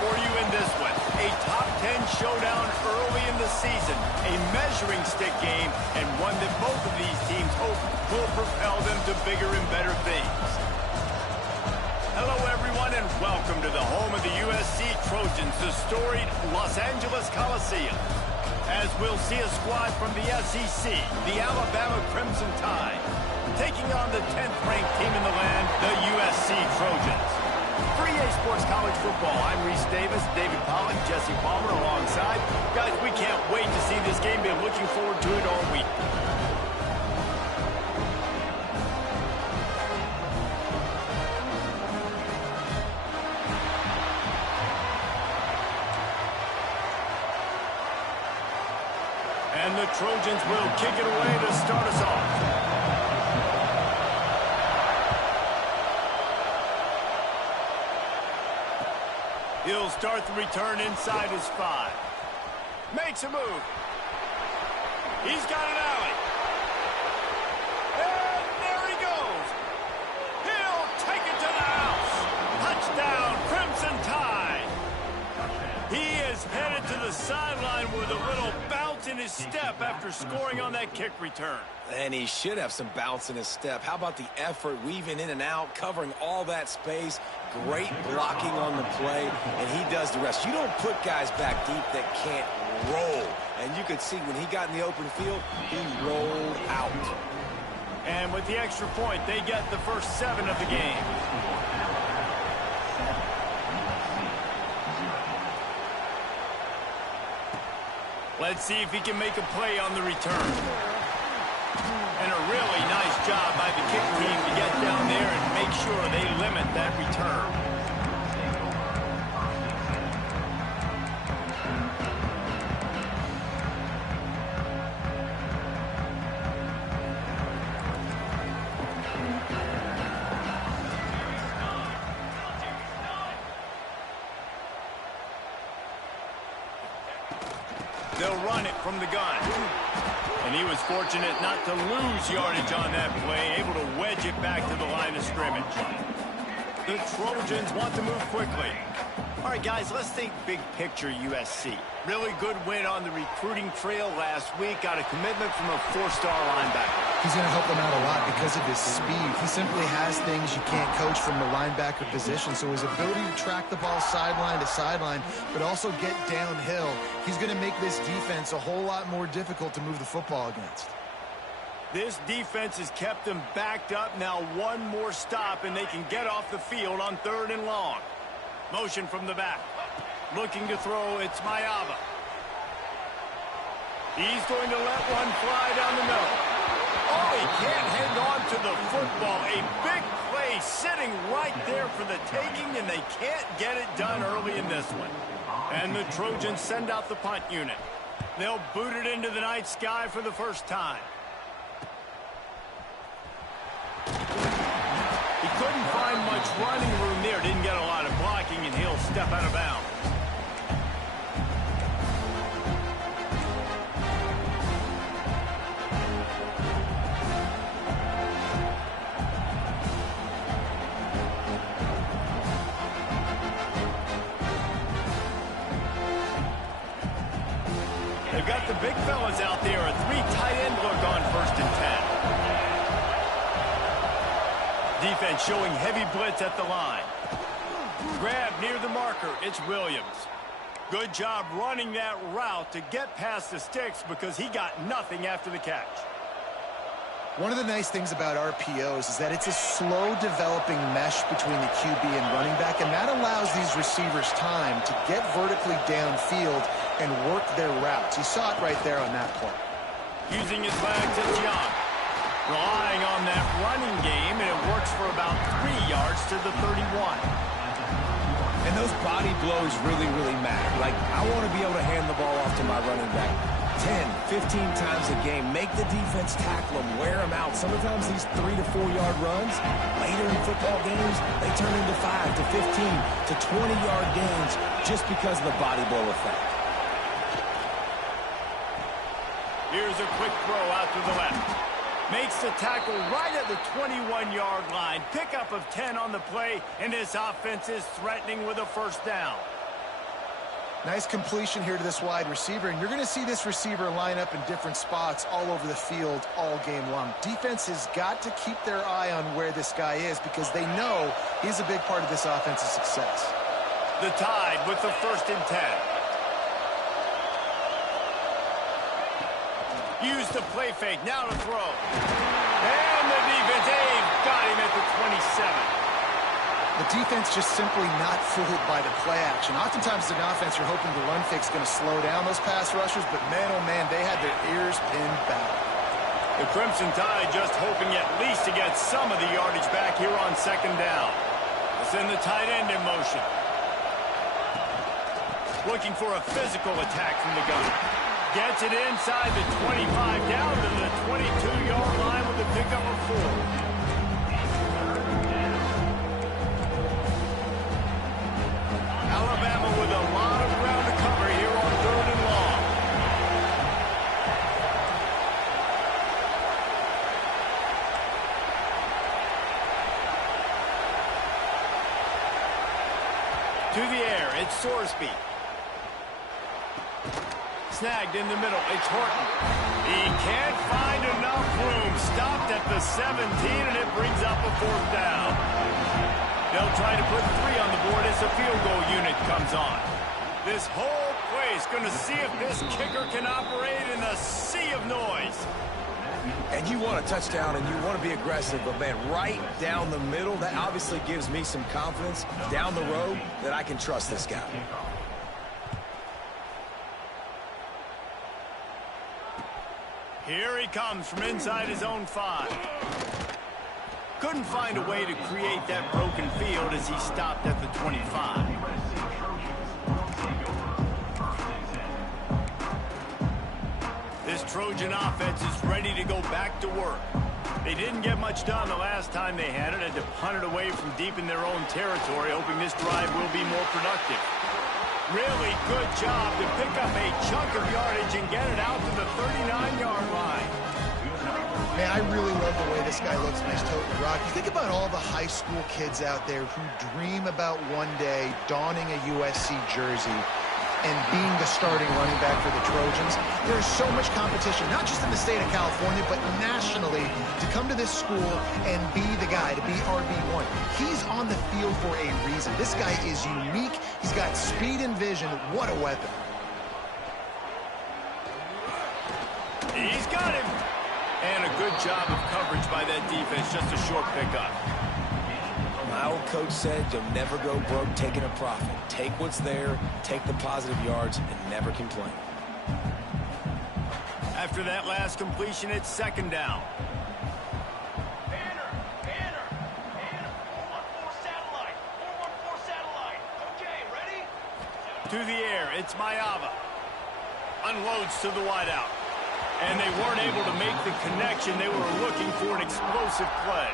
for you in this one. A top 10 showdown early in the season. A measuring stick game, and one that both of these teams hope will propel them to bigger and better things. Hello, everyone, and welcome to the home of the USC Trojans, the storied Los Angeles Coliseum. As we'll see a squad from the SEC, the Alabama Crimson Tide, taking on the 10th-ranked team in the land, the USC Trojans. For EA Sports College Football, I'm Reese Davis, David Pollack, Jesse Palmer alongside. Guys, we can't wait to see this game. Been looking forward to it all week. And the Trojans will kick it away to start us off. He'll start the return inside his 5. Makes a move. He's got an alley. And there he goes. He'll take it to the house. Touchdown, Crimson Tide. He is headed to the sideline with a little bounce in his step after scoring on that kick return. And he should have some bounce in his step. How about the effort, weaving in and out, covering all that space, great blocking on the play, and he does the rest. You don't put guys back deep that can't roll. And you could see when he got in the open field, he rolled out. And with the extra point, they get the first 7 of the game. Let's see if he can make a play on the return. And a really nice job by the kick team to get down there and make sure they limit that return. They'll run it from the gun. And he was fortunate not to lose yardage on that play, able to wedge it back to the line of scrimmage. The Trojans want to move quickly. All right, guys, let's think big picture USC. Really good win on the recruiting trail last week. Got a commitment from a 4-star linebacker. He's going to help them out a lot because of his speed. He simply has things you can't coach from the linebacker position. So his ability to track the ball sideline to sideline, but also get downhill, he's going to make this defense a whole lot more difficult to move the football against. This defense has kept them backed up. Now one more stop, and they can get off the field on 3rd and long. Motion from the back. Looking to throw, it's Mayaba. He's going to let one fly down the middle. Oh, he can't hang on to the football. A big play sitting right there for the taking, and they can't get it done early in this one. And the Trojans send out the punt unit. They'll boot it into the night sky for the first time. He couldn't find much running room there. Didn't get a lot of blocking, and he'll step out of bounds. They've got the big fellas out there. A 3 tight end look on 1st and 10. Defense showing heavy blitz at the line. Grab near the marker. It's Williams. Good job running that route to get past the sticks because he got nothing after the catch. One of the nice things about RPOs is that it's a slow developing mesh between the QB and running back, and that allows these receivers time to get vertically downfield and work their routes. You saw it right there on that play. Using his legs, it's Young. Relying on that running game, and it works for about 3 yards to the 31. And those body blows really matter. Like, I want to be able to hand the ball off to my running back 10, 15 times a game. Make the defense tackle them, wear them out. Sometimes these 3 to 4 yard runs, later in football games, they turn into 5 to 15 to 20 yard gains just because of the body blow effect. Here's a quick throw out to the left. Makes the tackle right at the 21-yard line. Pickup of 10 on the play, and this offense is threatening with a 1st down. Nice completion here to this wide receiver, and you're going to see this receiver line up in different spots all over the field all game long. Defense has got to keep their eye on where this guy is because they know he's a big part of this offensive success. The Tide with the 1st and 10. Use the play fake, now to throw. And the defense, got him at the 27. The defense just simply not fooled by the play action. Oftentimes as an offense, you're hoping the run fake's going to slow down those pass rushers, but man, oh man, they had their ears pinned back. The Crimson Tide just hoping at least to get some of the yardage back here on 2nd down. Let's send the tight end in motion. Looking for a physical attack from the gun. Gets it inside the 25, down to the 22-yard line with a pickup of 4. Alabama with a lot of ground to cover here on 3rd and long. To the air, it's Sorsby. Snagged in the middle, it's Horton. He can't find enough room. Stopped at the 17, and it brings up a 4th down. They'll try to put 3 on the board as the field goal unit comes on. This whole place going to see if this kicker can operate in a sea of noise. And you want a touchdown and you want to be aggressive, but man, right down the middle, that obviously gives me some confidence down the road that I can trust this guy. Here he comes from inside his own 5. Couldn't find a way to create that broken field as he stopped at the 25. This Trojan offense is ready to go back to work. They didn't get much done the last time they had it, had to punt it away from deep in their own territory, hoping this drive will be more productive. Really good job to pick up a chunk of yardage and get it out to the 39-yard line. Man, I really love the way this guy looks when he's toting the rock. You think about all the high school kids out there who dream about one day donning a USC jersey and being the starting running back for the Trojans. There's so much competition, not just in the state of California, but nationally, to come to this school and be the guy, to be RB1. He's on the field for a reason. This guy is unique. He's got speed and vision. What a weapon. He's got him. And a good job of coverage by that defense, just a short pickup. My old coach said you'll never go broke taking a profit. Take what's there, take the positive yards, and never complain. After that last completion, it's 2nd down. Banner, 414 satellite, 414 satellite. Okay, ready? To the air, it's Mayava. Unloads to the wideout. And they weren't able to make the connection. They were looking for an explosive play.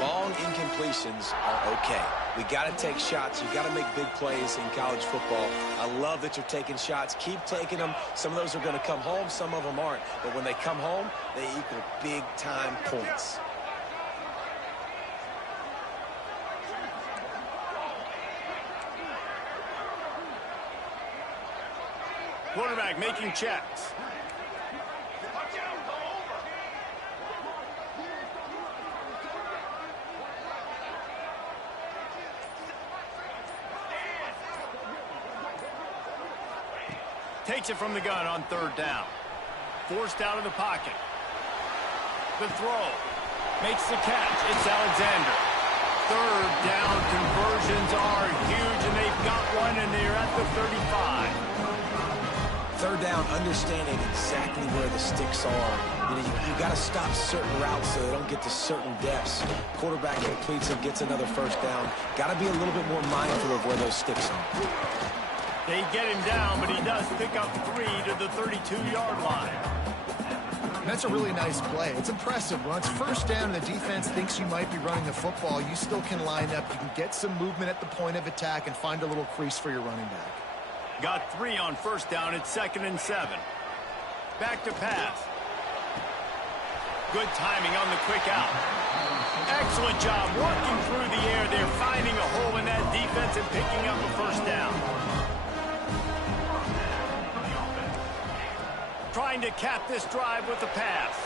Long incompletions are okay. We got to take shots. You got to make big plays in college football. I love that you're taking shots. Keep taking them. Some of those are going to come home. Some of them aren't. But when they come home, they equal big-time points. Quarterback making checks. Takes it from the gun on 3rd down. Forced out of the pocket. The throw. Makes the catch. It's Alexander. 3rd down conversions are huge, and they've got one, and they're at the 35. 3rd down, understanding exactly where the sticks are. You got to stop certain routes so they don't get to certain depths. Quarterback completes and gets another 1st down. Got to be a little bit more mindful of where those sticks are. They get him down, but he does pick up 3 to the 32-yard line. That's a really nice play. It's impressive. When it's 1st down and the defense thinks you might be running the football, you still can line up. You can get some movement at the point of attack and find a little crease for your running back. Got 3 on 1st down. It's 2nd and 7. Back to pass. Good timing on the quick out. Excellent job working through the air. They're finding a hole in that defense and picking up a 1st down. trying to cap this drive with the pass.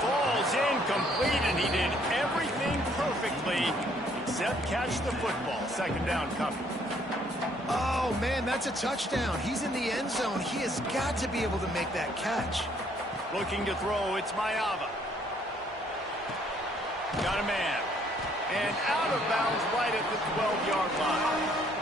Falls incomplete, and he did everything perfectly except catch the football. Second down coming. Oh, man, that's a touchdown. He's in the end zone. He has got to be able to make that catch. Looking to throw, it's Mayava. Got a man. And out of bounds right at the 12-yard line.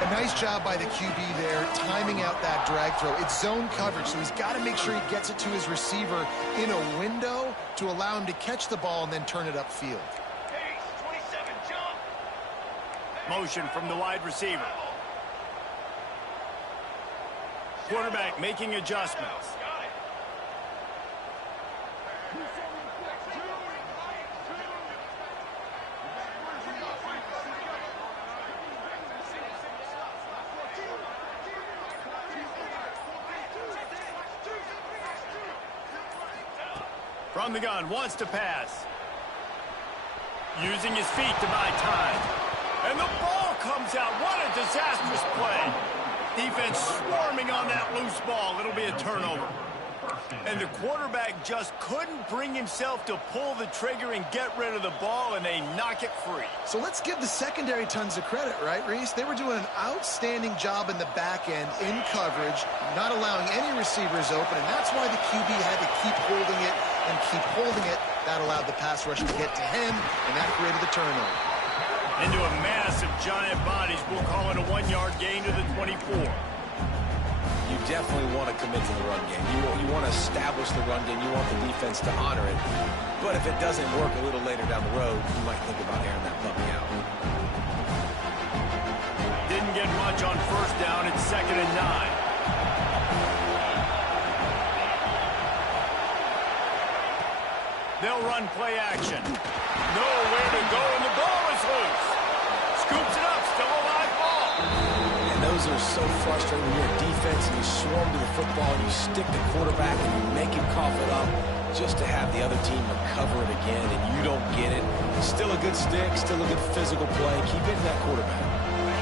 A nice job by the QB there, timing out that drag throw. It's zone coverage, so he's got to make sure he gets it to his receiver in a window to allow him to catch the ball and then turn it upfield. Pace, 27, jump. Motion from the wide receiver. Quarterback making adjustments. Got it. From the gun, wants to pass. Using his feet to buy time. And the ball comes out. What a disastrous play. Defense swarming on that loose ball. It'll be a turnover. And the quarterback just couldn't bring himself to pull the trigger and get rid of the ball, and they knock it free. So let's give the secondary tons of credit, right, Reese? They were doing an outstanding job in the back end, in coverage, not allowing any receivers open, and that's why the QB had to keep holding it and keep holding it. That allowed the pass rush to get to him, and that created the turnover. Into a mass of giant bodies. We'll call it a 1-yard gain to the 24. You definitely want to commit to the run game. You want to establish the run game. You want the defense to honor it. But if it doesn't work a little later down the road, you might think about airing that puppy out. Didn't get much on first down. It's 2nd and 9. They'll run play action. Nowhere to go, and the ball is loose. Scoops it up, still a live ball. And those are so frustrating when you're a defense and you swarm to the football and you stick the quarterback and you make him cough it up just to have the other team recover it again and you don't get it. Still a good stick, still a good physical play. Keep hitting that quarterback.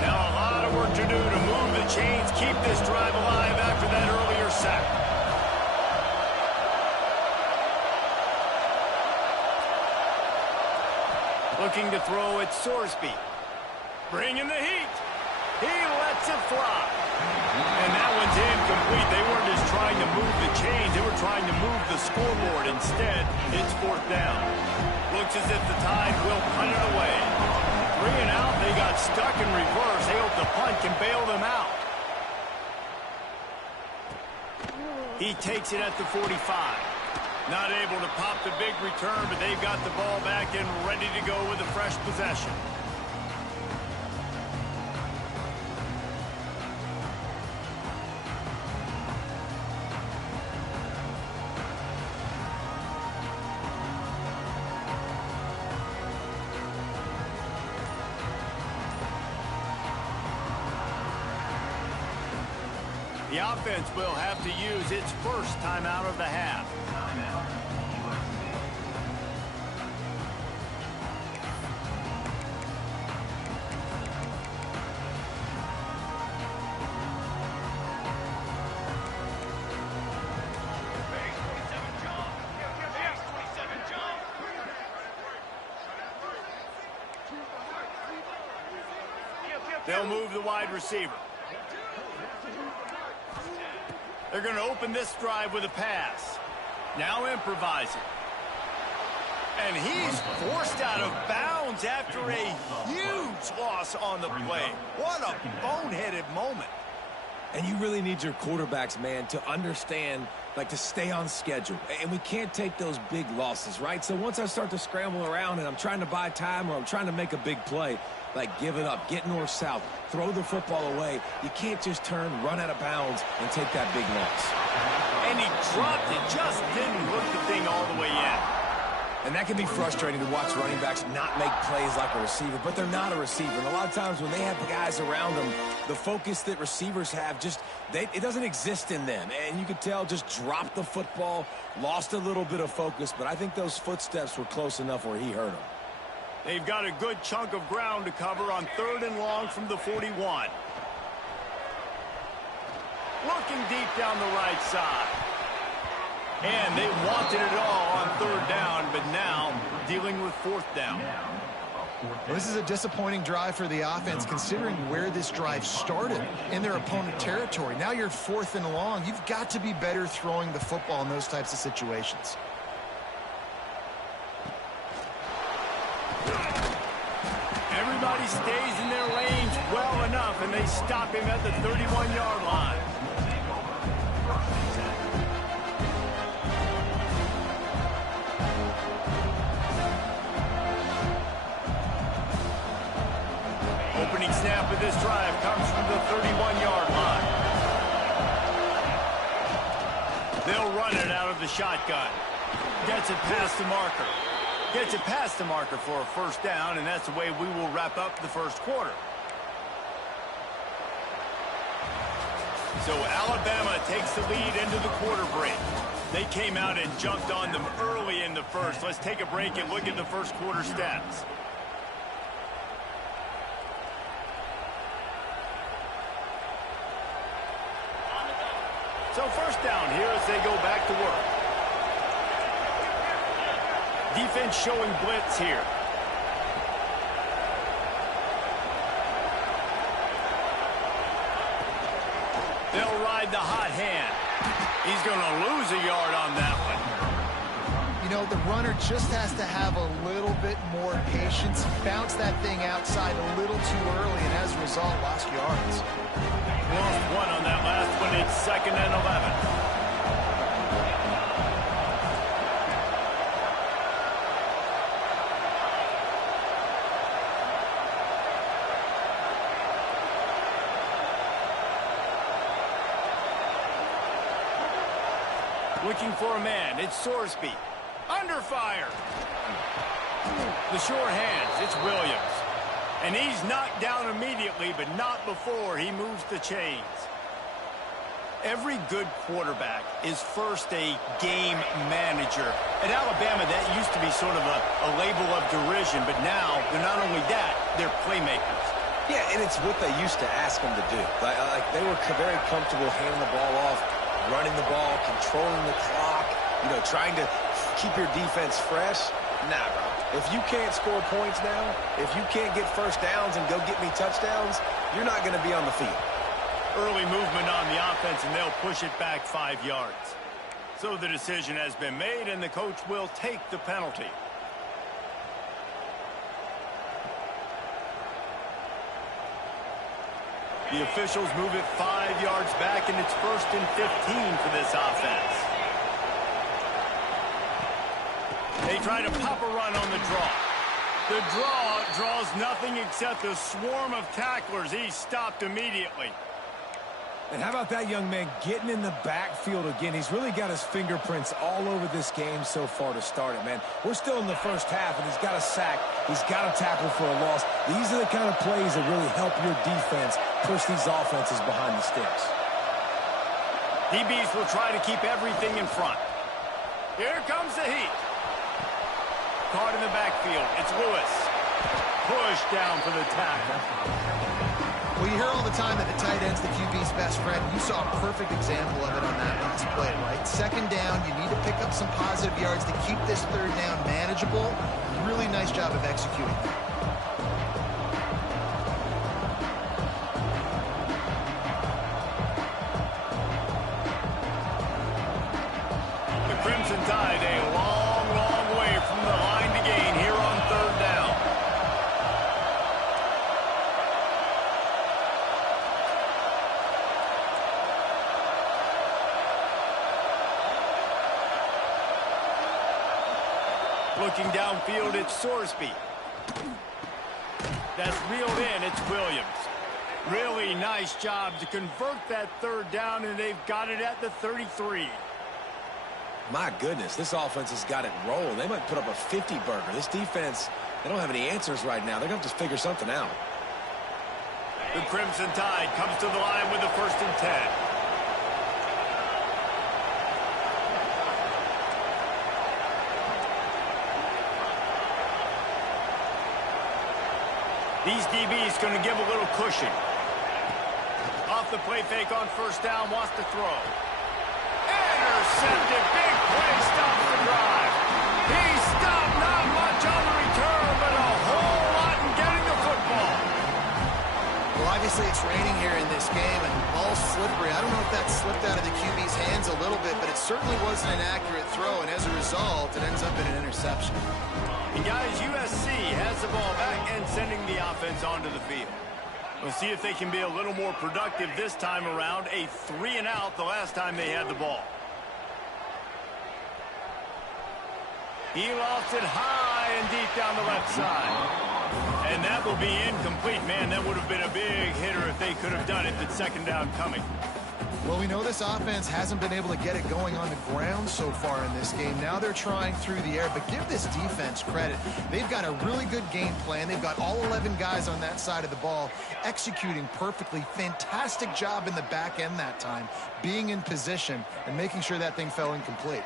Now a lot of work to do to move the chains, keep this drive alive after that earlier sack. Looking to throw at Sorsby. Bringing the heat. He lets it fly. And that one's incomplete. They weren't just trying to move the chains. They were trying to move the scoreboard. Instead, it's 4th down. Looks as if the Tide will punt it away. 3 and out. They got stuck in reverse. They hope the punt can bail them out. He takes it at the 45. Not able to pop the big return, but they've got the ball back and ready to go with a fresh possession. The offense will have to use its first timeout of the half. They'll move the wide receiver. They're going to open this drive with a pass. Now improvising. And he's forced out of bounds after a huge loss on the play. What a boneheaded moment. And you really need your quarterbacks, man, to understand, like, to stay on schedule. And we can't take those big losses, right? So once I start to scramble around and I'm trying to buy time or I'm trying to make a big play, like, give it up, get north-south, throw the football away. You can't just turn, run out of bounds, and take that big loss. And he dropped it, just didn't hook the thing all the way in. And that can be frustrating to watch running backs not make plays like a receiver, but they're not a receiver. And a lot of times when they have guys around them, the focus that receivers have it doesn't exist in them. And you could tell just dropped the football, lost a little bit of focus, but I think those footsteps were close enough where he hurt him. They've got a good chunk of ground to cover on 3rd and long from the 41. looking deep down the right side. And they wanted it all on third down, but now dealing with fourth down. Well, this is a disappointing drive for the offense, considering where this drive started in their opponent territory. Now you're 4th and long. You've got to be better throwing the football in those types of situations. Everybody stays in their lanes well enough, and they stop him at the 31-yard line. Opening snap of this drive comes from the 31-yard line. They'll run it out of the shotgun. Gets it past the marker. Gets it past the marker for a first down, and that's the way we will wrap up the first quarter. So Alabama takes the lead into the quarter break. They came out and jumped on them early in the first. Let's take a break and look at the first quarter stats. So first down here as they go back to work. Defense showing blitz here. They'll ride the hot hand. He's going to lose a yard on that one. You know, the runner just has to have a little bit more patience, bounce that thing outside a little too early, and as a result, lost yards. Lost one on that last one. It's 2nd and 11. Looking for a man. It's Sorsby. Under fire. The short hands. It's Williams. And he's knocked down immediately, but not before he moves the chains. Every good quarterback is first a game manager. At Alabama, that used to be sort of a label of derision, but now they're not only that, they're playmakers. Yeah, and it's what they used to ask them to do. Like they were very comfortable handing the ball off, running the ball, controlling the clock, you know, trying to keep your defense fresh. Nah, bro. If you can't score points now, if you can't get first downs and go get me touchdowns, you're not going to be on the field. Early movement on the offense, and they'll push it back 5 yards. So the decision has been made, and the coach will take the penalty. The officials move it 5 yards back, and it's 1st and 15 for this offense. They try to pop a run on the draw. The draw draws nothing except a swarm of tacklers. He's stopped immediately. And how about that young man getting in the backfield again? He's really got his fingerprints all over this game so far to start it, man. We're still in the first half, and he's got a sack. He's got a tackle for a loss. These are the kind of plays that really help your defense push these offenses behind the sticks. DBs will try to keep everything in front. Here comes the heat. Caught in the backfield. It's Lewis. Pushed down for the tackle. Well, you hear all the time that the tight end's the QB's best friend. You saw a perfect example of it on that last play, right? 2nd down, you need to pick up some positive yards to keep this 3rd down manageable. Really nice job of executing that. The Crimson Tide a long, long way from the line to gain here on 3rd down. Looking downfield, it's Sorsby. That's reeled in, it's Williams. Really nice job to convert that 3rd down, and they've got it at the 33. My goodness, this offense has got it rolling. They might put up a 50-burger. This defense, they don't have any answers right now. They're going to have to figure something out. The Crimson Tide comes to the line with the 1st and 10. These DBs going to give a little cushion. Off off the play fake on first down, wants to throw. Intercepted, big play, stops the drive. He stopped, not much on the return, but a whole lot in getting the football. Well, obviously it's raining here in this game, and the ball's slippery. I don't know if that slipped out of the QB's hands a little bit, but it certainly wasn't an accurate throw, and as a result, it ends up in an interception. And guys, USC has the ball back and sending the offense onto the field. We'll see if they can be a little more productive this time around. A 3-and-out the last time they had the ball. He lost it high and deep down the left side. And that will be incomplete. Man, that would have been a big hitter if they could have done it. But second down coming. Well, we know this offense hasn't been able to get it going on the ground so far in this game. Now they're trying through the air, but give this defense credit. They've got a really good game plan. They've got all 11 guys on that side of the ball executing perfectly. Fantastic job in the back end that time, being in position and making sure that thing fell incomplete.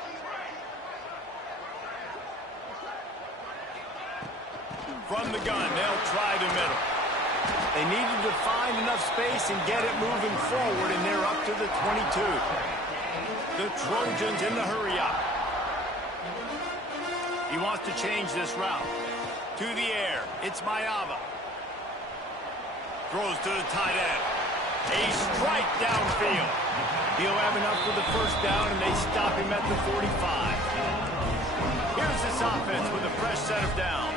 From the gun, they'll try the middle. They needed to find enough space and get it moving forward, and they're up to the 22. The Trojans in the hurry up. He wants to change this route. To the air, it's Mayava. Throws to the tight end. A strike downfield. He'll have enough for the first down, and they stop him at the 45. Here's this offense with a fresh set of downs.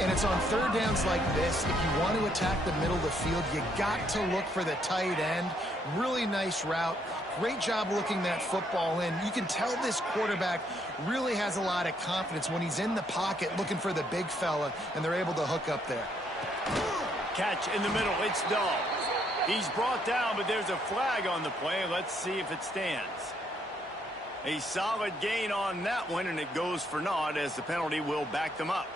And it's on third downs like this. If you want to attack the middle of the field, you got to look for the tight end. Really nice route. Great job looking that football in. You can tell this quarterback really has a lot of confidence when he's in the pocket looking for the big fella, and they're able to hook up there. Catch in the middle. It's Dahl. He's brought down, but there's a flag on the play. Let's see if it stands. A solid gain on that one, and it goes for naught as the penalty will back them up.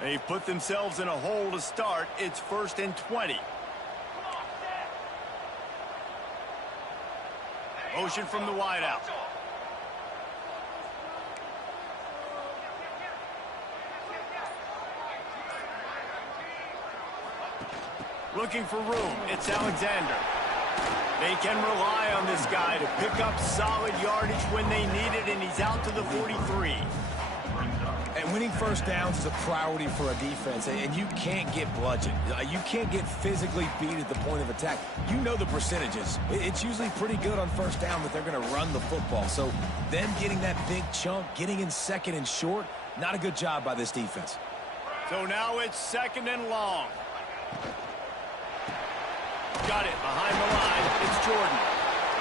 They've put themselves in a hole to start. It's 1st and 20. Motion from the wideout. Looking for room. It's Alexander. They can rely on this guy to pick up solid yardage when they need it, and he's out to the 43. And winning first downs is a priority for a defense, and you can't get bludgeoned. You can't get physically beat at the point of attack. You know the percentages. It's usually pretty good on first down that they're going to run the football. So them getting that big chunk, getting in second and short, not a good job by this defense. So now it's 2nd and long. Got it behind the line. It's Jordan.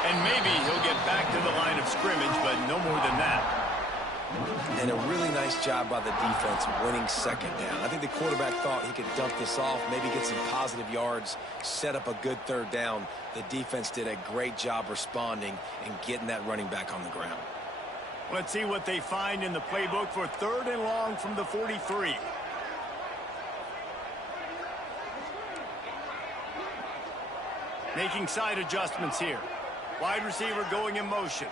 And maybe he'll get back to the line of scrimmage, but no more than that. And a really nice job by the defense winning second down. I think the quarterback thought he could dump this off, maybe get some positive yards, set up a good third down. The defense did a great job responding and getting that running back on the ground. Let's see what they find in the playbook for 3rd and long from the 43. Making side adjustments here. Wide receiver going in motion.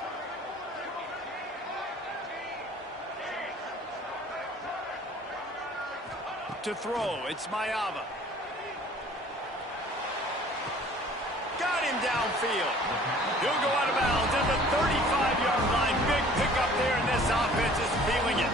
To throw, it's Mayava. Got him downfield. He'll go out of bounds at the 35-yard line. Big pickup there, and this offense is feeling it.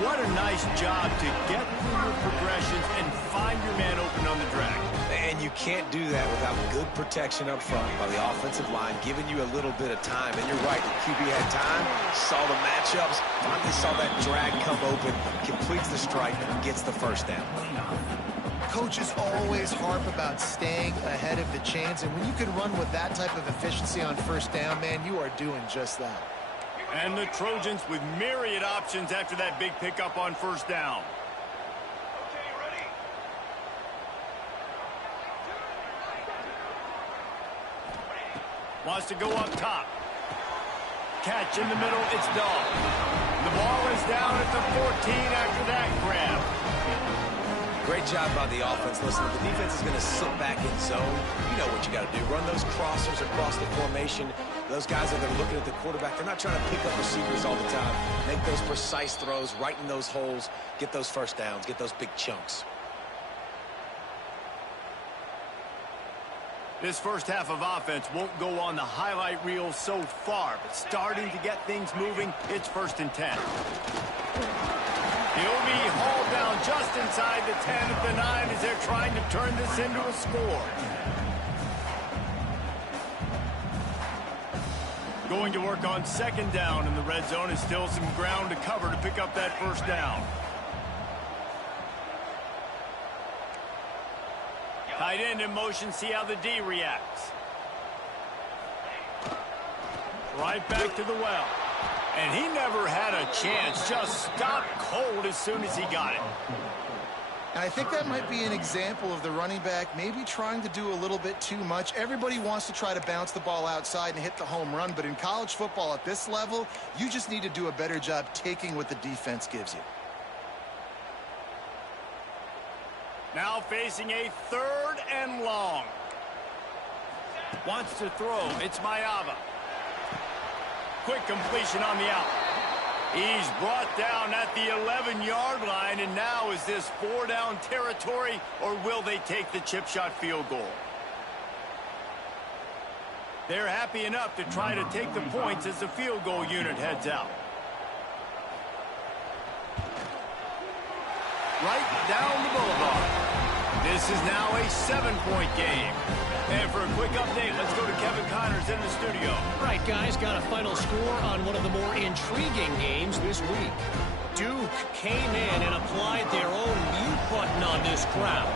What a nice job to get through your progressions and find your man open on the drag. And you can't do that without good protection up front by the offensive line, giving you a little bit of time. And you're right, the QB had time, saw the matchups, finally saw that drag come open, completes the strike, gets the first down. Coaches always harp about staying ahead of the chains, and when you can run with that type of efficiency on first down, man, you are doing just that. And the Trojans with myriad options after that big pickup on first down. Wants to go up top. Catch in the middle, it's Dahl. The ball is down at the 14 after that grab. Great job by the offense. Listen, if the defense is going to sit back in zone, you know what you got to do. Run those crossers across the formation. Those guys that are looking at the quarterback, they're not trying to pick up receivers all the time. Make those precise throws, right in those holes, get those first downs, get those big chunks. This first half of offense won't go on the highlight reel so far, but starting to get things moving, it's 1st and 10. He'll be hauled down just inside the 10 at the 9 as they're trying to turn this into a score. Going to work on 2nd down in the red zone is still some ground to cover to pick up that 1st down. Tight end in motion, see how the D reacts. Right back to the well. And he never had a chance, just stopped cold as soon as he got it. And I think that might be an example of the running back maybe trying to do a little bit too much. Everybody wants to try to bounce the ball outside and hit the home run, but in college football at this level, you just need to do a better job taking what the defense gives you. Now facing a 3rd and long. Wants to throw. It's Mayava. Quick completion on the out. He's brought down at the 11-yard line, and now is this 4-down territory, or will they take the chip shot field goal? They're happy enough to try to take the points as the field goal unit heads out. Right down the boulevard. This is now a 7-point game. And for a quick update, let's go to Kevin Connors in the studio. Right, guys, got a final score on one of the more intriguing games this week. Duke came in and applied their own mute button on this crowd.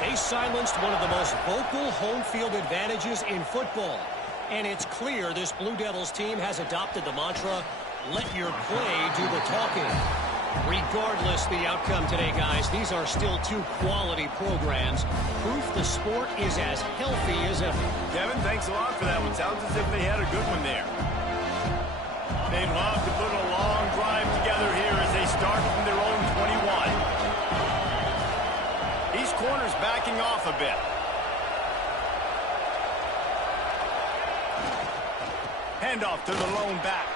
They silenced one of the most vocal home field advantages in football. And it's clear this Blue Devils team has adopted the mantra, let your play do the talking. Regardless the outcome today, guys, these are still 2 quality programs. Proof the sport is as healthy as ever. Kevin, thanks a lot for that one. Sounds as if they had a good one there. They'd love to put a long drive together here as they start from their own 21. These corners backing off a bit. Handoff to the lone back.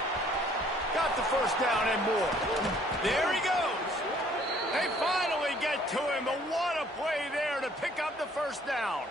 Got the 1st down and more. There he goes. They finally get to him, but what a play there to pick up the 1st down.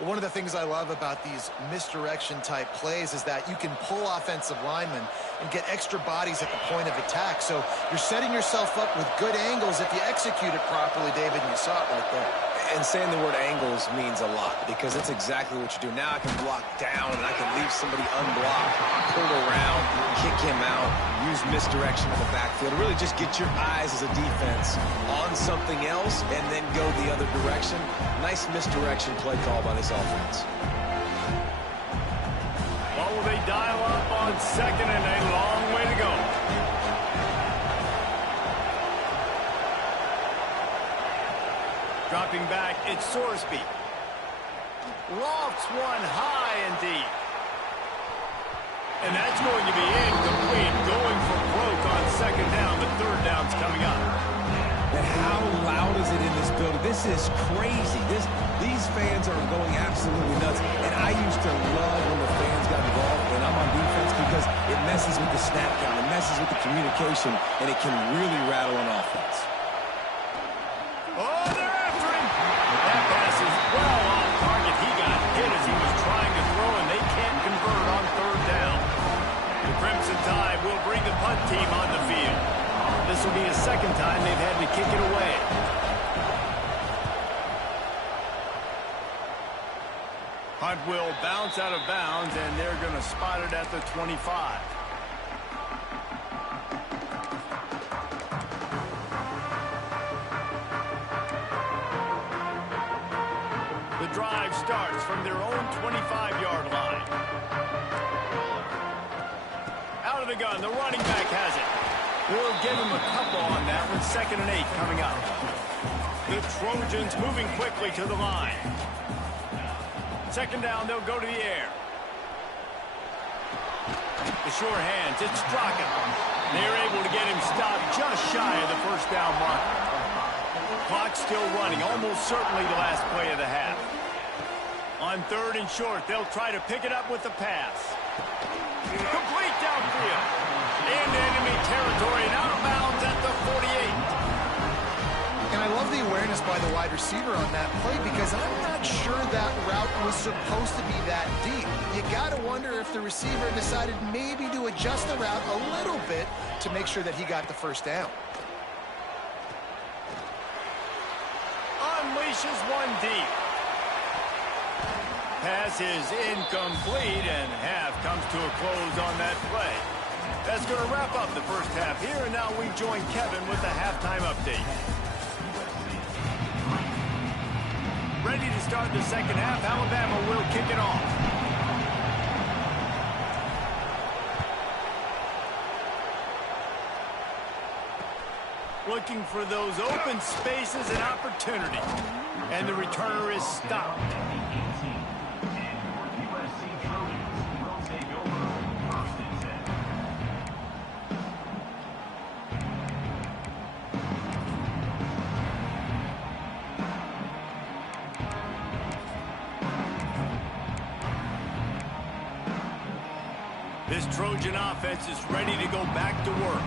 One of the things I love about these misdirection type plays is that you can pull offensive linemen and get extra bodies at the point of attack. So you're setting yourself up with good angles if you execute it properly, David, and you saw it right there. And saying the word angles means a lot because that's exactly what you do. Now I can block down and I can leave somebody unblocked, pull around, kick him out, use misdirection in the backfield. Really just get your eyes as a defense on something else and then go the other direction. Nice misdirection play call by this offense. What will they dial up on 2nd and a long way to go? Dropping back, it's Sorsby. Lofts one high and deep. And that's going to be incomplete. Going for broke on 2nd down. The 3rd down's coming up. And how loud is it in this building? This is crazy. These fans are going absolutely nuts. And I used to love when the fans got involved when I'm on defense because it messes with the snap count. It messes with the communication, and it can really rattle an offense. Oh, they're after him. That pass is well off target. He got hit as he was trying to throw, and they can't convert on 3rd down. The Crimson Tide will bring the punt team on the field. This will be a 2nd time they've had to kick it away. Punt will bounce out of bounds, and they're going to spot it at the 25. The drive starts from their own 25-yard line. Out of the gun, the running back has it. We'll give him a couple on that with 2nd and 8 coming up. The Trojans moving quickly to the line. 2nd down, they'll go to the air. The sure hands, it's Straka. They're able to get him stopped just shy of the 1st down mark. Clock still running, almost certainly the last play of the half. On 3rd and short, they'll try to pick it up with the pass. Complete downfield. Into enemy territory and out of bounds at the 48. And I love the awareness by the wide receiver on that play because I'm not sure that route was supposed to be that deep. You got to wonder if the receiver decided maybe to adjust the route a little bit to make sure that he got the first down. Unleashes one deep. Pass is incomplete, and half comes to a close on that play. That's going to wrap up the first half here, and now we join Kevin with the halftime update. Ready to start the second half. Alabama will kick it off. Looking for those open spaces and opportunity. And the returner is stopped. This Trojan offense is ready to go back to work.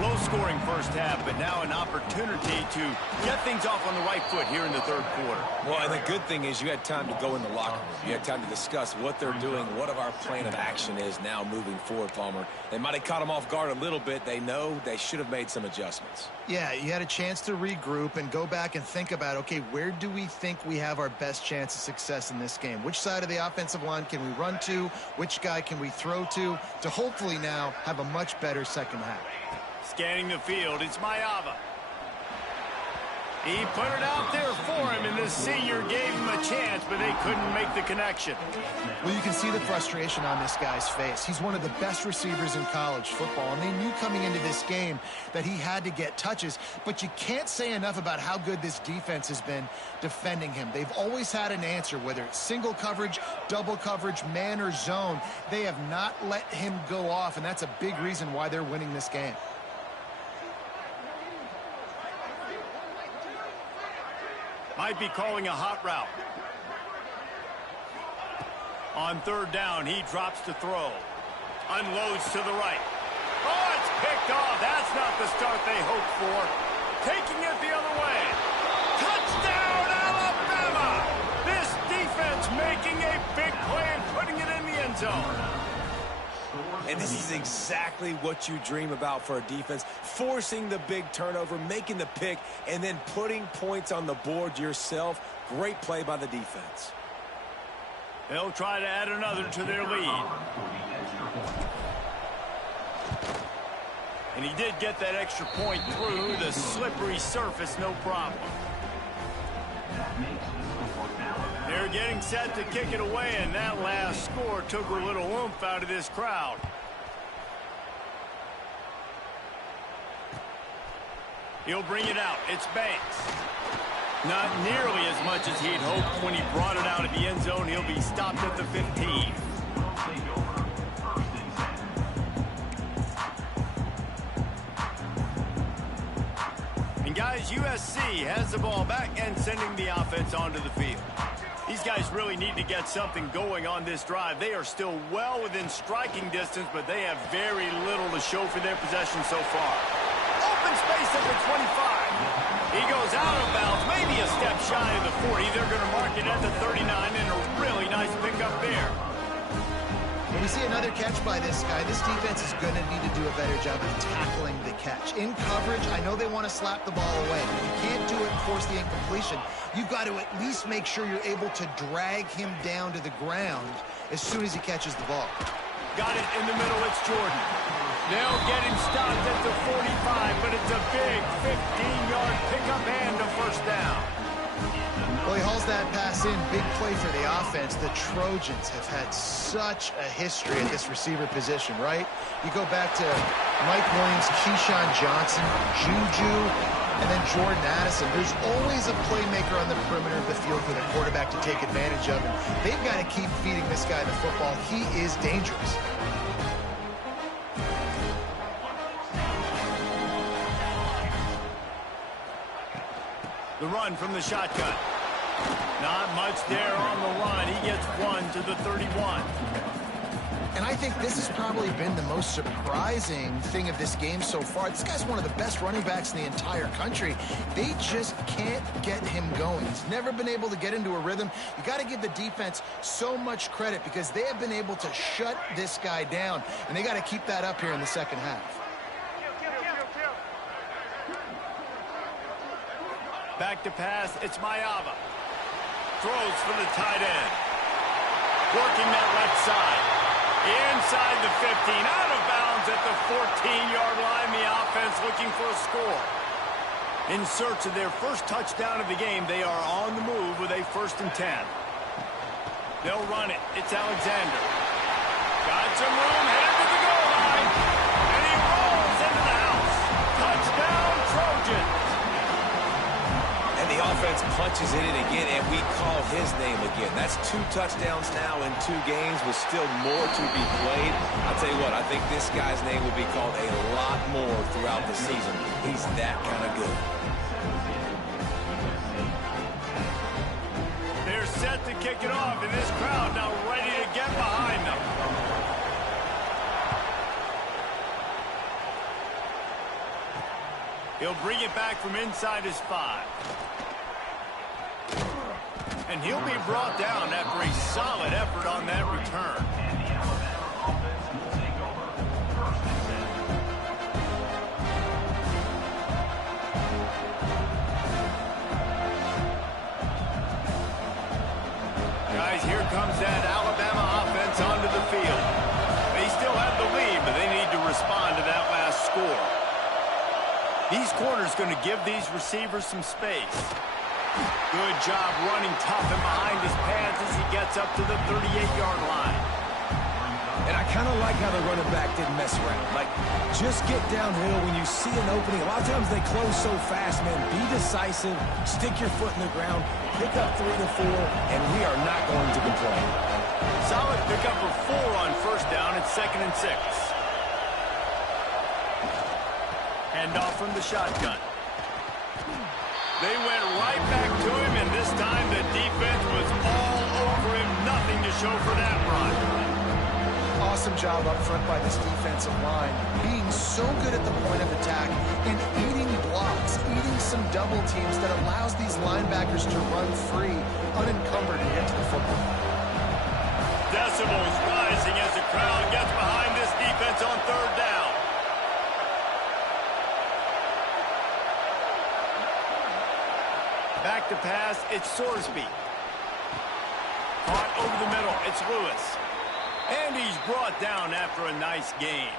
Low-scoring first half, but now an opportunity to get things off on the right foot here in the third quarter. Well, and the good thing is you had time to go in the locker room. You had time to discuss what they're doing, what our plan of action is now moving forward, Palmer. They might have caught them off guard a little bit. They know they should have made some adjustments. Yeah, you had a chance to regroup and go back and think about, okay, where do we think we have our best chance of success in this game? Which side of the offensive line can we run to? Which guy can we throw to hopefully now have a much better second half? Scanning the field, it's Mayava. He put it out there for him, and the senior gave him a chance, but they couldn't make the connection. Well, you can see the frustration on this guy's face. He's one of the best receivers in college football, and they knew coming into this game that he had to get touches, but you can't say enough about how good this defense has been defending him. They've always had an answer, whether it's single coverage, double coverage, man or zone. They have not let him go off, and that's a big reason why they're winning this game. Might be calling a hot route. On third down, he drops to throw. Unloads to the right. Oh, it's picked off. That's not the start they hoped for. Taking it the other way. Touchdown, Alabama! This defense making a big play and putting it in the end zone. And this is exactly what you dream about for a defense, forcing the big turnover, making the pick, and then putting points on the board yourself. Great play by the defense. They'll try to add another to their lead. And he did get that extra point through the slippery surface, no problem. They're getting set to kick it away, and that last score took a little oomph out of this crowd. He'll bring it out. It's Banks. Not nearly as much as he'd hoped when he brought it out of the end zone. He'll be stopped at the 15. And guys, USC has the ball back and sending the offense onto the field. These guys really need to get something going on this drive. They are still well within striking distance, but they have very little to show for their possession so far. Open space at the 25. He goes out of bounds, maybe a step shy of the 40. They're going to mark it at the 39, and a really nice pickup there. When we see another catch by this guy, this defense is going to need to do a better job of tackling the catch. In coverage, I know they want to slap the ball away. If you can't do it and force the incompletion, you've got to at least make sure you're able to drag him down to the ground as soon as he catches the ball. Got it in the middle, it's Jordan. They'll get him stopped at the 45, but it's a big 15-yard pickup and a first down. Well, he hauls that pass in. Big play for the offense. The Trojans have had such a history at this receiver position, right? You go back to Mike Williams, Keyshawn Johnson, Juju, and then Jordan Addison. There's always a playmaker on the perimeter of the field for the quarterback to take advantage of. And they've got to keep feeding this guy the football. He is dangerous. The run from the shotgun. Not much there on the run. He gets one to the 31. And I think this has probably been the most surprising thing of this game so far. This guy's one of the best running backs in the entire country. They just can't get him going. He's never been able to get into a rhythm. You got to give the defense so much credit because they have been able to shut this guy down, and they got to keep that up here in the second half. Back to pass, it's Mayava. Throws for the tight end. Working that left side. Inside the 15, out of bounds at the 14-yard line. The offense looking for a score. In search of their first touchdown of the game, they are on the move with a 1st and 10. They'll run it. It's Alexander. Got some room, headed to the goal line. And he rolls into the house. Touchdown, Trojans. And the offense punches it in again, and we call his name again. That's 2 touchdowns now in 2 games with still more to be played. I'll tell you what, I think this guy's name will be called a lot more throughout the season. He's that kind of good. They're set to kick it off, and this crowd now ready to get behind them. He'll bring it back from inside his 5. And he'll be brought down after a solid effort on that return. Guys, here comes that Alabama offense onto the field. They still have the lead, but they need to respond to that last score. These corners going to give these receivers some space. Good job running tough and behind his pads as he gets up to the 38-yard line. And I kind of like how the running back didn't mess around. Like, just get downhill when you see an opening. A lot of times they close so fast, man. Be decisive, stick your foot in the ground, pick up 3 to 4, and we are not going to complain. Solid pickup of 4 on 1st down at 2nd and 6. Hand off from the shotgun. They went right back to him, and this time the defense was all over him. Nothing to show for that run. Awesome job up front by this defensive line, being so good at the point of attack and eating blocks, eating some double teams that allows these linebackers to run free, unencumbered, and get to the football. Decibels rising as the crowd gets behind this defense on 3rd down. Back to pass, it's Sorsby. Caught over the middle, it's Lewis. And he's brought down after a nice game.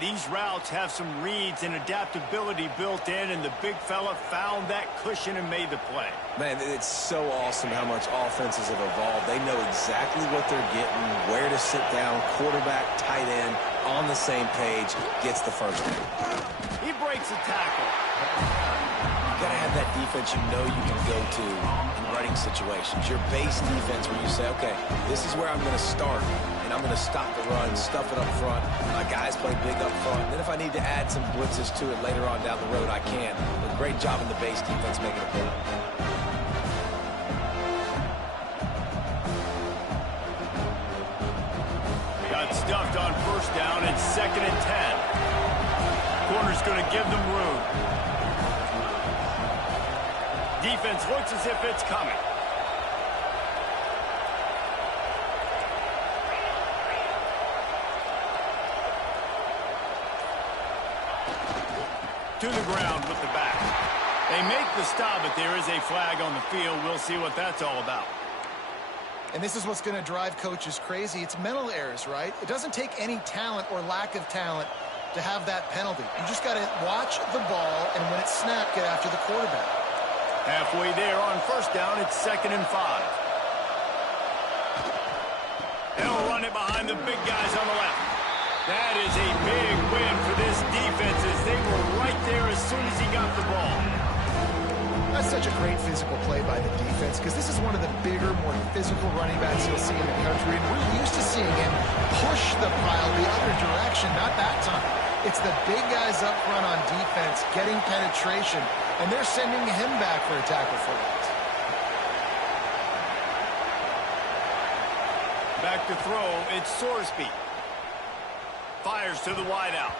These routes have some reads and adaptability built in, and the big fella found that cushion and made the play. Man, it's so awesome how much offenses have evolved. They know exactly what they're getting, where to sit down, quarterback, tight end, on the same page, gets the 1st down. He breaks a tackle. You got to have that defense you know you can go to in running situations. Your base defense where you say, okay, this is where I'm going to start, and I'm going to stop the run, stuff it up front. My guys play big up front. And then if I need to add some blitzes to it later on down the road, I can. But great job in the base defense making a play. Got stuffed on 1st down. It's 2nd and 10. Corner's going to give them room. Defense looks as if it's coming. To the ground with the back. They make the stop, but there is a flag on the field. We'll see what that's all about. And this is what's going to drive coaches crazy. It's mental errors, right? It doesn't take any talent or lack of talent to have that penalty. You just got to watch the ball, and when it's snapped, get after the quarterback. Halfway there on 1st down, it's 2nd and 5. They'll run it behind the big guys on the left. That is a big win for this defense as they were right there as soon as he got the ball. That's such a great physical play by the defense because this is one of the bigger, more physical running backs you'll see in the country. And we're used to seeing him push the pile the other direction, not that time. It's the big guys up front on defense getting penetration, and they're sending him back for a tackle for it. Back to throw, it's Sorsby. Fires to the wideout.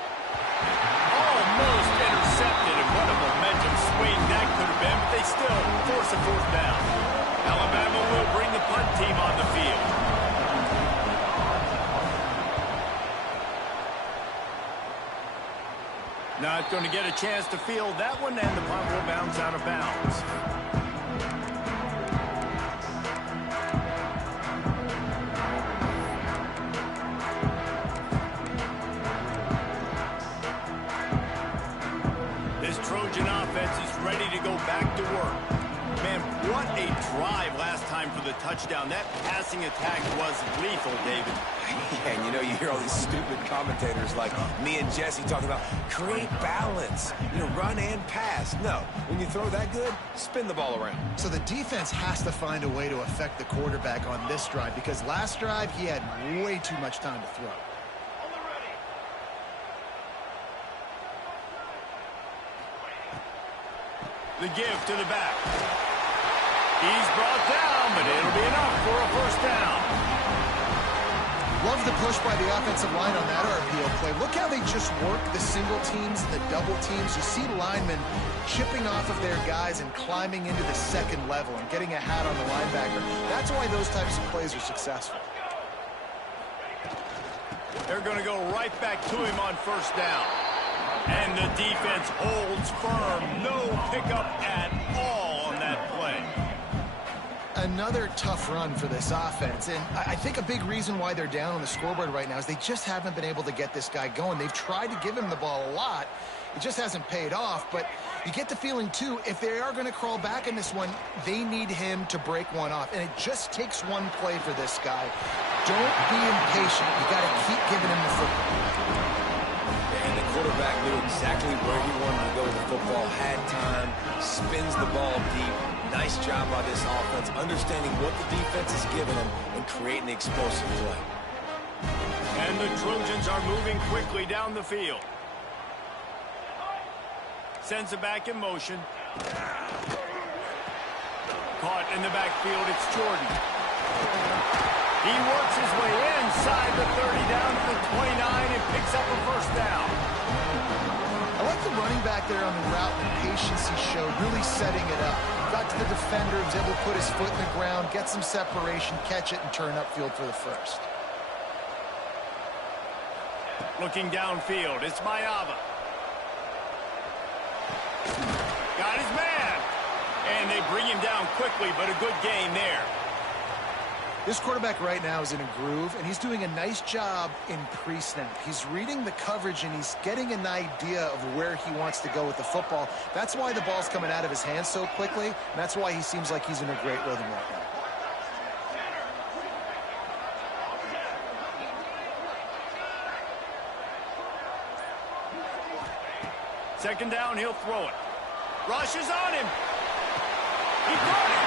Almost intercepted, and what a momentum swing that could have been, but they still force a fourth down. Alabama will bring the punt team on the field. Not going to get a chance to field that one, and the punt will bounce out of bounds. Trojan offense is ready to go back to work. Man, what a drive last time for the touchdown. That passing attack was lethal, David. Yeah, and you know, you hear all these stupid commentators like me and Jesse talking about create balance, you know, run and pass. No, when you throw that good, spin the ball around. So the defense has to find a way to affect the quarterback on this drive, because last drive he had way too much time to throw. The give to the back. He's brought down, but it'll be enough for a first down. Love the push by the offensive line on that RPO play. Look how they just work the single teams and the double teams. You see linemen chipping off of their guys and climbing into the second level and getting a hat on the linebacker. That's why those types of plays are successful. They're going to go right back to him on first down. And the defense holds firm. No pickup at all on that play. Another tough run for this offense. And I think a big reason why they're down on the scoreboard right now is they just haven't been able to get this guy going. They've tried to give him the ball a lot. It just hasn't paid off. But you get the feeling, too, if they are going to crawl back in this one, they need him to break one off. And it just takes one play for this guy. Don't be impatient. You got to keep giving him the football. And the quarterback knew exactly where he wanted to go with the football, had time, spins the ball deep. Nice job by this offense, understanding what the defense is giving them and creating the explosive play. And the Trojans are moving quickly down the field. Sends it back in motion. Caught in the backfield, it's Jordan. He works his way inside the 30 down to the 29 and picks up a first down. I like the running back there on the route and the patience he showed, really setting it up. Got to the defender, was able to put his foot in the ground, get some separation, catch it, and turn upfield for the first. Looking downfield, it's Mayava. Got his man. And they bring him down quickly, but a good gain there. This quarterback right now is in a groove, and he's doing a nice job in pre-snap. He's reading the coverage, and he's getting an idea of where he wants to go with the football. That's why the ball's coming out of his hands so quickly, and that's why he seems like he's in a great rhythm right now. Second down, he'll throw it. Rush is on him. He caught it.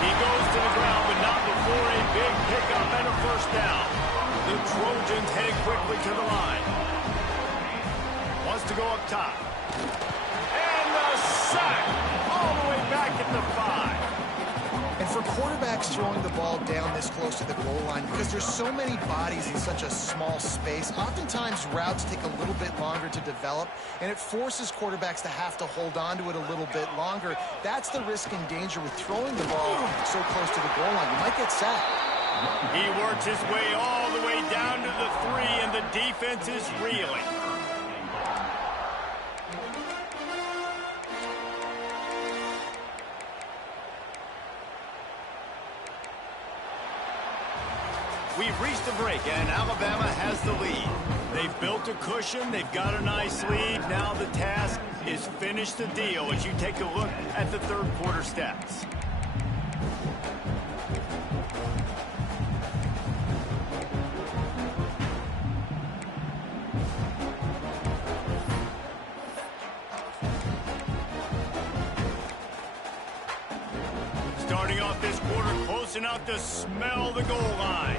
He goes to the ground, but not before a big pickup and a first down. The Trojans heading quickly to the line. Wants to go up top. And the sack all the way back at the 5. And for quarterbacks throwing the ball down this close to the goal line, because there's so many bodies in such a small space, oftentimes routes take a little bit longer to develop, and it forces quarterbacks to have to hold on to it a little bit longer. That's the risk and danger with throwing the ball so close to the goal line. You might get sacked. He works his way all the way down to the 3, and the defense is reeling. We've reached the break, and Alabama has the lead. They've built a cushion. They've got a nice lead. Now the task is finish the deal as you take a look at the third quarter stats. Starting off this quarter close enough to smell the goal line.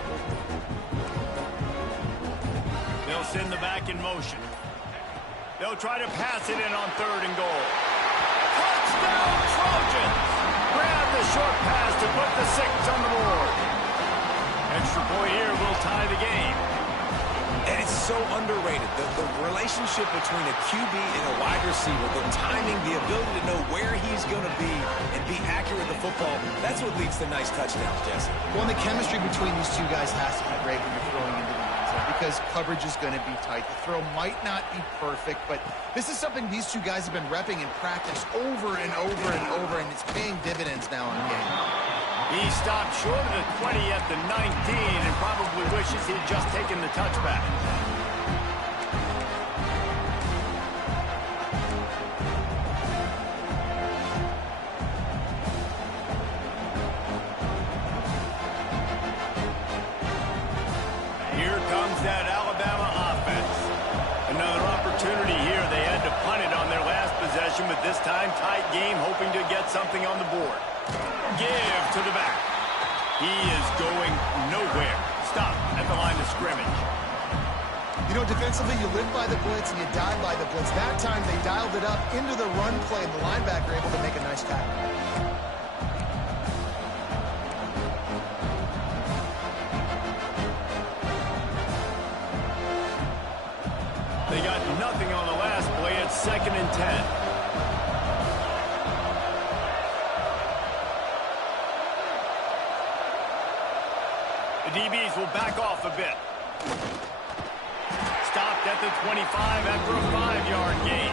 They'll send the back in motion. They'll try to pass it in on 3rd and goal. Touchdown Trojans! Grab the short pass to put the 6 on the board. Extra point here will tie the game. And it's so underrated. The relationship between a QB and a wide receiver, the timing, the ability to know where he's going to be and be accurate with the football, that's what leads to nice touchdowns, Jesse. Well, and the chemistry between these two guys has to be great when you're throwing into the end zone because coverage is going to be tight. The throw might not be perfect, but this is something these two guys have been repping in practice over and over and over, and it's paying dividends now in the game. He stopped short of the 20 at the 19 and probably wishes he'd just taken the touchback. Here comes that Alabama offense. Another opportunity here. They had to punt it on their last possession, but this time tight game, hoping to get something on the board. Give to the back. He is going nowhere. Stop at the line of scrimmage. You know, defensively, you live by the blitz and you die by the blitz. That time, they dialed it up into the run play, and the linebacker able to make a nice tackle. They got nothing on the last play. It's 2nd and 10. The DBs will back off a bit. Stopped at the 25 after a 5-yard gain.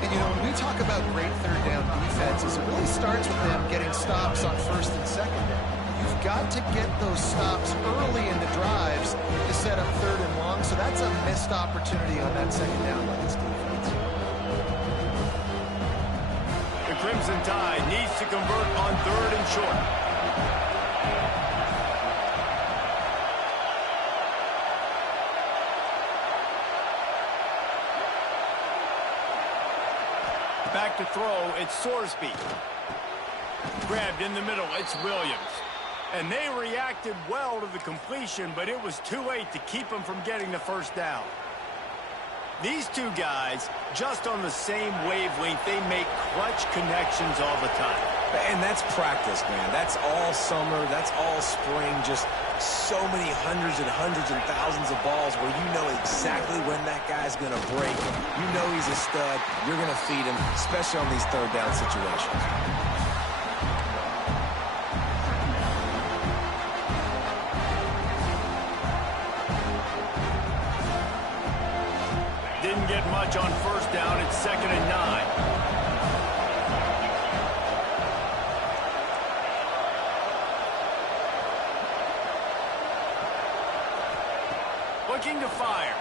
And, you know, when we talk about great third down defenses, it really starts with them getting stops on 1st and 2nd down. You've got to get those stops early in the drives to set up 3rd and long, so that's a missed opportunity on that 2nd down by this defense. The Crimson Tide needs to convert on 3rd and short. Back to throw, it's Sorsby. Grabbed in the middle, it's Williams. And they reacted well to the completion, but it was too late to keep them from getting the 1st down. These two guys, just on the same wavelength, they make clutch connections all the time. And that's practice, man. That's all summer. That's all spring. Just so many hundreds and thousands of balls where you know exactly when that guy's going to break. You know he's a stud. You're going to feed him, especially on these 3rd down situations. Didn't get much on 1st down. It's 2nd and 9. Looking to fire.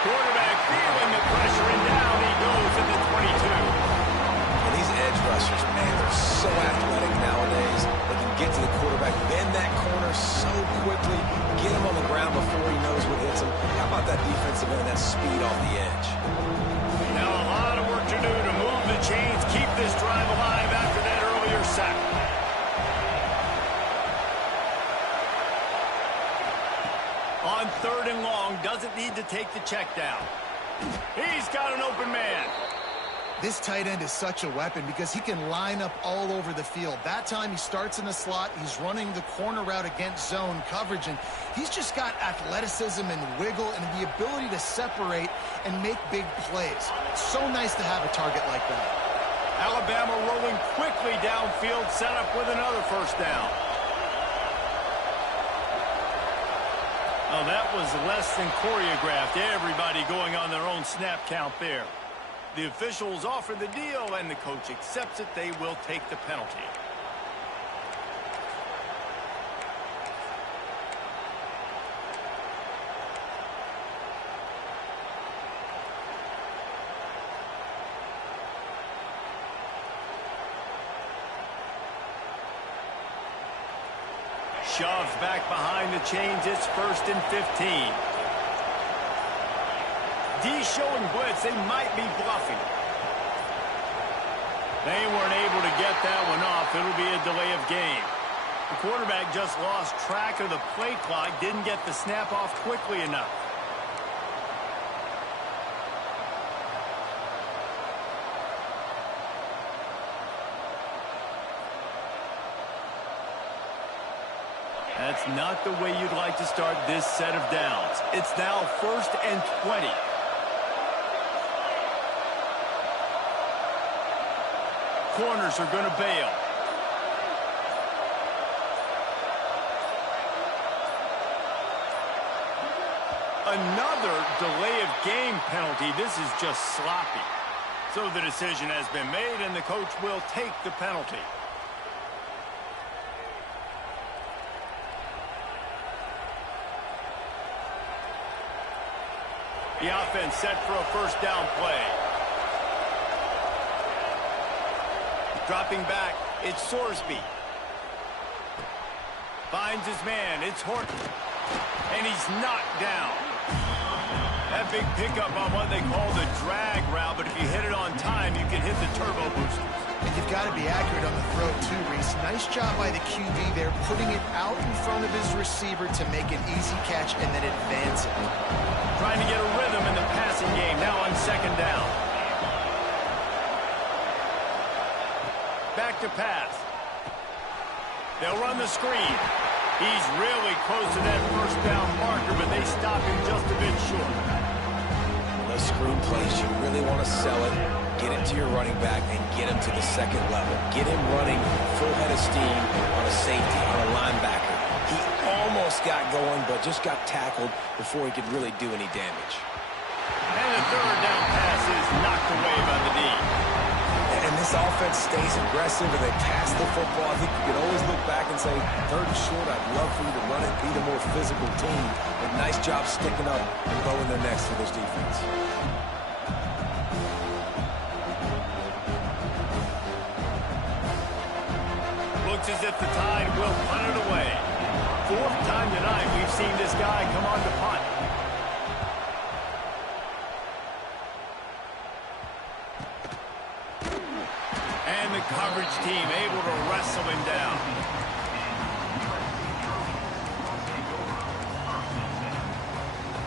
Quarterback feeling the pressure, and down he goes at the 22. And these edge rushers, man, they're so athletic nowadays. They can get to the quarterback, bend that corner so quickly, get him on the ground before he knows what hits him. How about that defensive end, that speed off the edge? Now a lot of work to do to move the chains, keep this drive alive after that earlier sack. On 3rd and long, doesn't need to take the check down. He's got an open man. This tight end is such a weapon because he can line up all over the field. That time he starts in the slot. He's running the corner route against zone coverage, and he's just got athleticism and wiggle and the ability to separate and make big plays. It's so nice to have a target like that. Alabama rolling quickly downfield, set up with another 1st down. Oh, that was less than choreographed. Everybody going on their own snap count there. The officials offer the deal, and the coach accepts it. They will take the penalty. Shoves back behind the chains. It's 1st and 15. D showing blitz. They might be bluffing. They weren't able to get that one off. It'll be a delay of game. The quarterback just lost track of the play clock. Didn't get the snap off quickly enough. That's not the way you'd like to start this set of downs. It's now 1st and 20. Corners are going to bail. Another delay of game penalty. This is just sloppy. So the decision has been made, and the coach will take the penalty. The offense set for a 1st down play. Dropping back, it's Sorsby. Finds his man, it's Horton. And he's knocked down. That big pickup on what they call the drag route, but if you hit it on time, you can hit the turbo boosters. And you've got to be accurate on the throw, too, Reese. Nice job by the QB there, putting it out in front of his receiver to make an easy catch and then advance it. Trying to get a rhythm in the passing game, now on 2nd down. Back to pass. They'll run the screen. He's really close to that 1st down marker, but they stop him just a bit short. Those screw plays, you really want to sell it, get it to your running back, and get him to the 2nd level. Get him running full head of steam on a safety, on a linebacker. He almost got going, but just got tackled before he could really do any damage. And the 3rd down pass is knocked away by the D. And this offense stays aggressive, and they pass the football. I think you can always look back and say, 3rd and short, I'd love for you to run it, be the more physical team. But nice job sticking up and going their necks for this defense. Looks as if the Tide will punt it away. 4th time tonight we've seen this guy come on to punt. And the coverage team able to wrestle him down.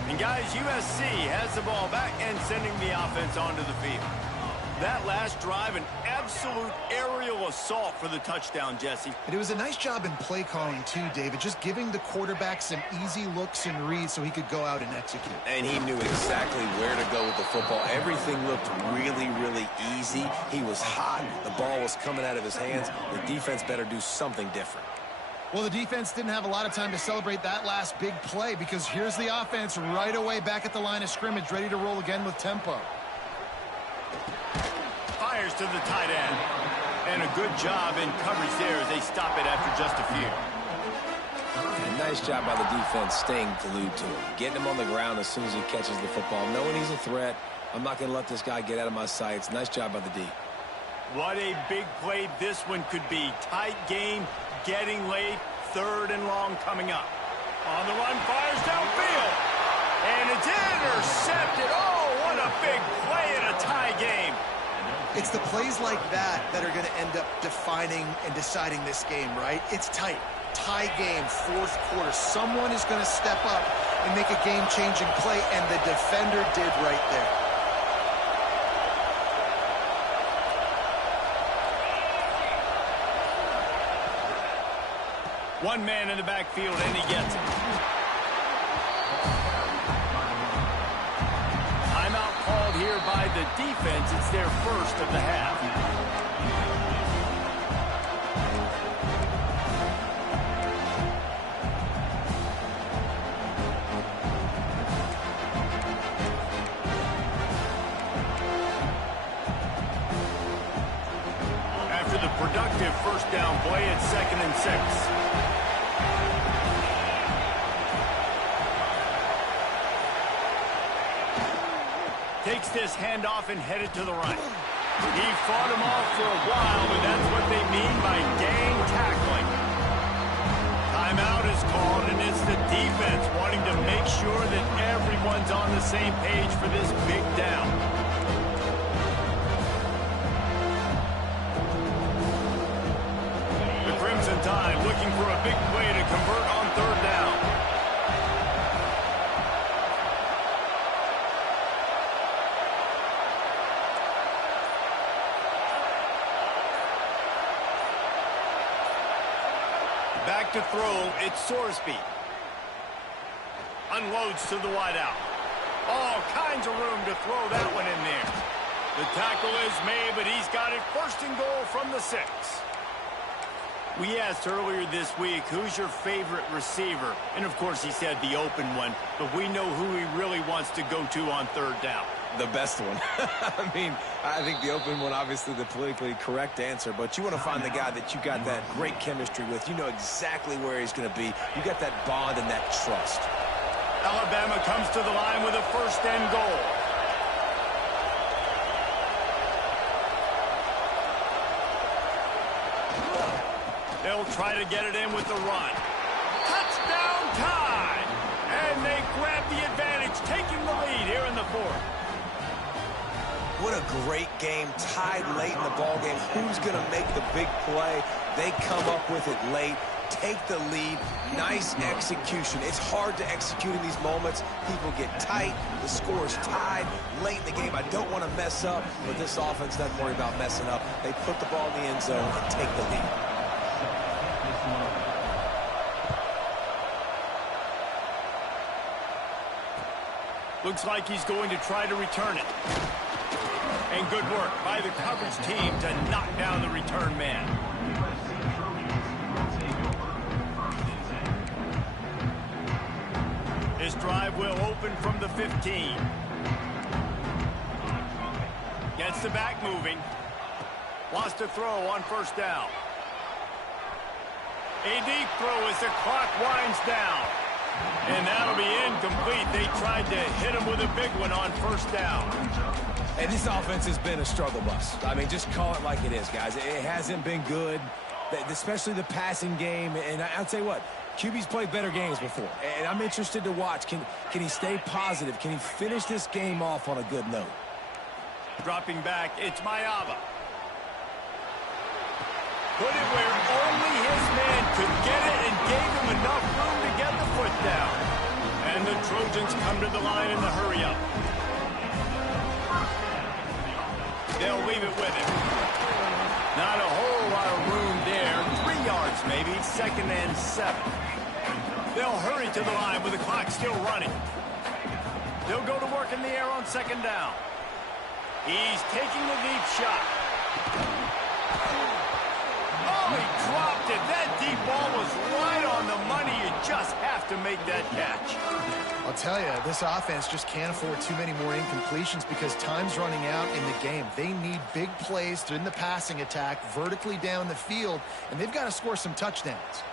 And guys, USC has the ball back and sending the offense onto the field. That last drive, an absolute aerial assault for the touchdown, Jesse. And it was a nice job in play calling, too, David, just giving the quarterback some easy looks and reads so he could go out and execute. And he knew exactly where to go with the football. Everything looked really, really easy. He was hot. The ball was coming out of his hands. The defense better do something different. Well, the defense didn't have a lot of time to celebrate that last big play because here's the offense right away back at the line of scrimmage, ready to roll again with tempo. Fires to the tight end. And a good job in coverage there as they stop it after just a few. And nice job by the defense staying glued to him. Getting him on the ground as soon as he catches the football. Knowing he's a threat. I'm not going to let this guy get out of my sights. Nice job by the D. What a big play this one could be. Tight game, getting late, 3rd and long coming up. On the run, fires downfield. And it's intercepted. Oh, what a big play in a tie game. It's the plays like that that are going to end up defining and deciding this game, right? It's tight. Tie game, 4th quarter. Someone is going to step up and make a game-changing play, and the defender did right there. One man in the backfield, and he gets it. Timeout called here by the defense. It's their 1st of the half. After the productive 1st down play, it's 2nd and 6. Takes this handoff and headed to the right. He fought him off for a while, but that's what they mean by gang tackling. Timeout is called, and it's the defense wanting to make sure that everyone's on the same page for this big down. The Crimson Tide looking for a big play to convert on 3rd down. Back to throw. It's Sorsby. Unloads to the wideout. All kinds of room to throw that one in there. The tackle is made, but he's got it first and goal from the 6. We asked earlier this week, who's your favorite receiver? And, of course, he said the open one, but we know who he really wants to go to on third down. The best one. I mean, I think the open one, obviously the politically correct answer, but you want to find the guy that you got that great chemistry with. You know exactly where he's going to be. You got that bond and that trust. Alabama comes to the line with a first and goal. They'll try to get it in with the run. Touchdown time! And they grab the advantage, taking the lead here in the 4th. What a great game, tied late in the ballgame. Who's going to make the big play? They come up with it late, take the lead. Nice execution. It's hard to execute in these moments. People get tight. The score's tied late in the game. I don't want to mess up, but this offense doesn't worry about messing up. They put the ball in the end zone and take the lead. Looks like he's going to try to return it. And good work by the coverage team to knock down the return man. His drive will open from the 15. Gets the back moving. Wants to throw on first down. A deep throw as the clock winds down. And that'll be incomplete. They tried to hit him with a big one on first down. And this offense has been a struggle bus. I mean, just call it like it is, guys. It hasn't been good, especially the passing game. And I'll tell you what, QB's played better games before. And I'm interested to watch. Can he stay positive? Can he finish this game off on a good note? Dropping back, it's Mayava. Put it where only his man could get it and gave him enough room to get the foot down. And the Trojans come to the line in the hurry-up. They'll leave it with him. Not a whole lot of room there. 3 yards maybe, 2nd and 7. They'll hurry to the line with the clock still running. They'll go to work in the air on 2nd down. He's taking the deep shot. Oh, he dropped it. That deep ball was right on the money. You just have to make that catch. I'll tell you, this offense just can't afford too many more incompletions because time's running out in the game. They need big plays in the passing attack, vertically down the field, and they've got to score some touchdowns.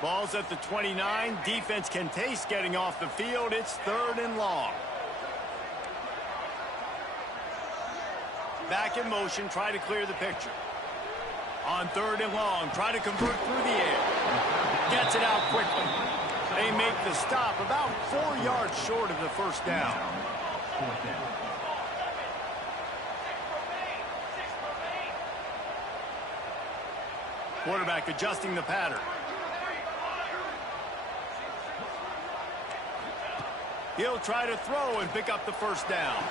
Ball's at the 29. Defense can taste getting off the field. It's 3rd and long. Back in motion, try to clear the picture. On 3rd and long, try to convert through the air. Gets it out quickly. They make the stop about 4 yards short of the first down. Quarterback adjusting the pattern. He'll try to throw and pick up the first down.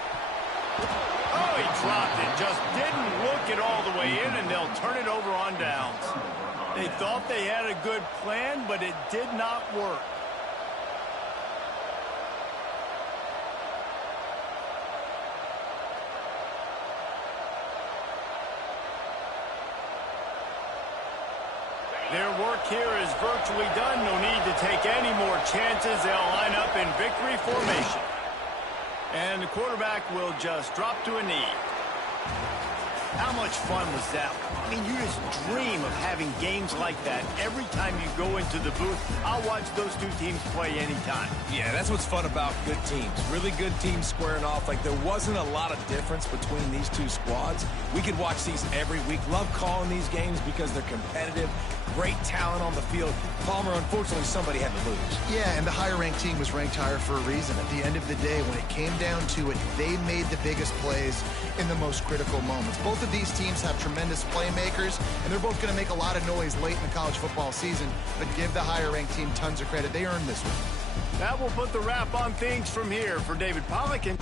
Oh, he dropped it. Just didn't look it all the way in, and they'll turn it over on downs. They thought they had a good plan, but it did not work. Their work here is virtually done. No need to take any more chances. They'll line up in victory formation. And the quarterback will just drop to a knee. How much fun was that? I mean, you just dream of having games like that every time you go into the booth. I'll watch those two teams play anytime. Yeah, that's what's fun about good teams. Really good teams squaring off. Like, there wasn't a lot of difference between these two squads. We could watch these every week. Love calling these games because they're competitive. Great talent on the field. Palmer, unfortunately, somebody had to lose. Yeah, and the higher-ranked team was ranked higher for a reason. At the end of the day, when it came down to it, they made the biggest plays in the most critical moments. Both of these teams have tremendous playmakers, and they're both going to make a lot of noise late in the college football season, but give the higher-ranked team tons of credit. They earned this one. That will put the wrap on things from here. For David Pollack and